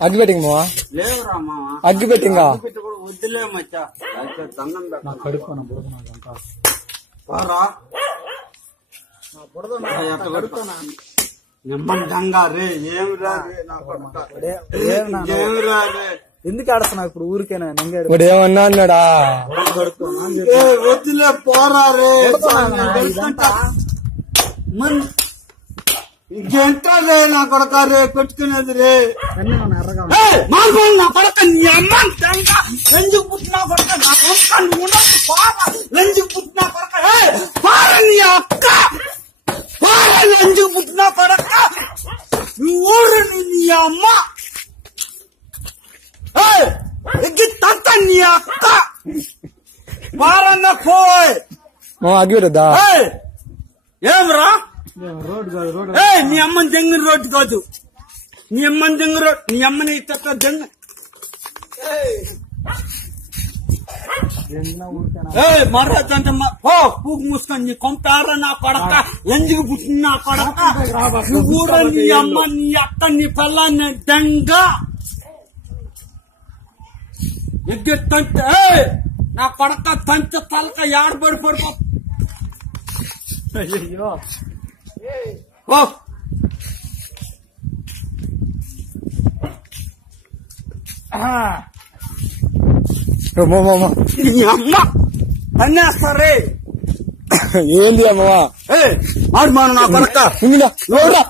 అగ్గి పెట్టింగ్ మావా లేవురా మావా అగ్గి పెట్టింగా వద్దులే మచ్చా దండం నా కడుక్కో నా బుడద నాకంతా పోరా నా బుడద నిమ్మంగా రే ఏమి రాదే నా కొడుక ఏమి రాదే ఎందుకు ఆడుతున్నా ఇప్పుడు ఊరికేనా నంగాడు ఇప్పుడు ఏమన్నా అన్నాడా వద్దులే పోరా రే ఇంకెంత రే నా కొడక రే పెట్టుకునేది రే నా కొడక నీ అమ్మ ఎందుకు పుట్టినా కొడక నా కొడక నువ్వు ఎందుకు పుట్టినా కొడక పార నీ అక్క పార ఎందుకు పుట్టినా కొడక ఊరు నీ అమ్మ ఎగ్గి తంత నీ అక్క పారన్న పోయ్ మావా అగ్గి పెట్టద్దా ఏమరా రోడ్డు కాదు రోడ్డు నీ అమ్మని జంగిన రోడ్డు కాదు నీ అమ్మని జంగిన రోడ్డు నీ అమ్మని ఇట్ట జంగ మర్రదంట పూగు మూసుకొని నీ కొంటారా నా కొడక ఎందుకు పుట్టిన నా కొడక ఊర నీ అమ్మ నీ అక్క నీ పిల్లని దెంగ ఎగ్గి తంట నా కొడక తంచ తలక ఏడబడి పడిపో అయ్యో నీ అమ్మ అన్నేస్తారే ఏంది అమ్మవా ఆడు మాను నా కొడక కొడక